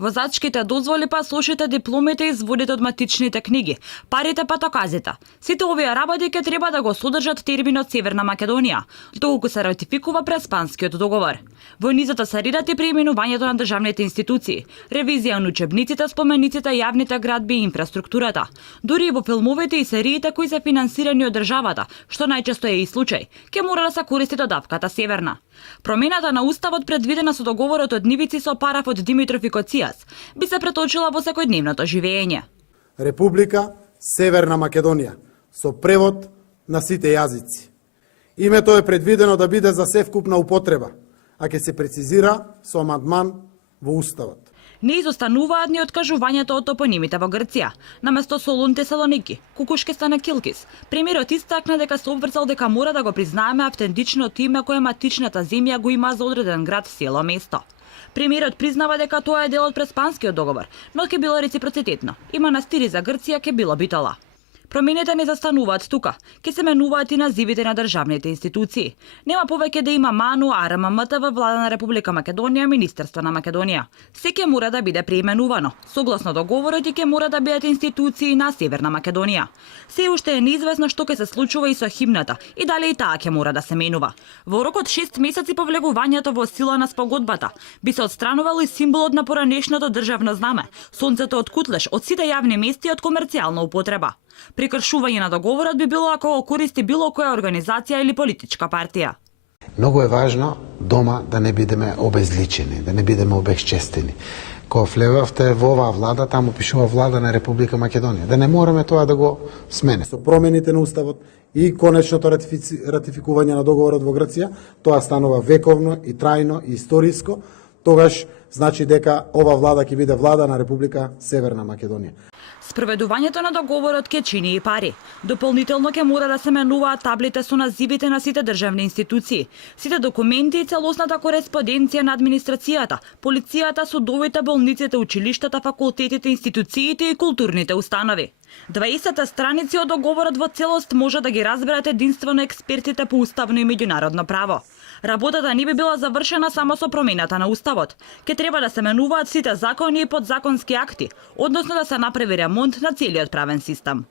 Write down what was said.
Возачките дозволи, пасошите, дипломите, изводите од матичните книги, парите, патоказите. Сите овие работи ќе треба да го содржат терминот Северна Македонија, доколку се ратификува Преспанскиот договор. Во низата се редат и преименувањето на државните институции, ревизија на учебниците, спомениците, јавните градби и инфраструктурата. Дури и во филмовите и сериите кои се финансирани од државата, што најчесто е и случај, ќе мора да се користи додавката Северна. Промената на уставот предвидена со договорот од нивици со параф од Димитров и Коцијас би се преточила во секојдневното живење. Република Северна Македонија со превод на сите јазици. Името е предвидено да биде за севкупна употреба, а ќе се прецизира со амандман во уставот. Не изостануваат ни откажувањето од топонимите во Грција. Наместо Солун Тесалоники, Кукушке стана Килкис. Премиерот истакна дека се обврзал дека мора да го признаеме автентичното име кое матичната земја го има за одреден град, село, место. Премиерот признава дека тоа е дел од Преспанскиот договор, но ќе било реципроцитетно. И манастири за Грција ќе било Битола. Промените не застануваат тука, ќе се менуваат и називите на државните институции. Нема повеќе да има МАНУ, АРММТ во Влада на Република Македонија, Министерство на Македонија. Се ќе мора да биде преименувано. Согласно договорот и ќе мора да бидат институции на Северна Македонија. Се уште е неизвестно што ќе се случува и со химната и дали и таа ќе мора да се менува. Во рок од 6 месеци по влегувањето во сила на спогодбата би се отстранувал и символот на поранешното државно знаме, сонцето од Кутлеш, од сите јавни места и од комерцијална употреба. Прекршување на договорот би било ако го користи било која организација или политичка партија. Многу е важно дома да не бидеме обезличени, да не бидеме обезчестени. Кога влевавте во оваа влада, таму пишува влада на Република Македонија. Да не мораме тоа да го смене. Со промените на уставот и конечното ратификување на договорот во Грција, тоа станува вековно и трајно и историско, тогаш значи дека ова влада ќе биде влада на Република Северна Македонија. Спроведувањето на договорот ќе чини и пари. Дополнително ќе мора да се менуваат таблите со називите на сите државни институции, сите документи и целосната кореспонденција на администрацијата, полицијата, судовите, болниците, училиштата, факултетите, институциите и културните установи. 20 страници од договорот во целост може да ги разберат единствено експертите по уставно и меѓународно право. Работата не би била завршена само со промената на уставот. Ке треба да се менуваат сите закони и подзаконски акти, односно да се направи ремонт на целиот правен систем.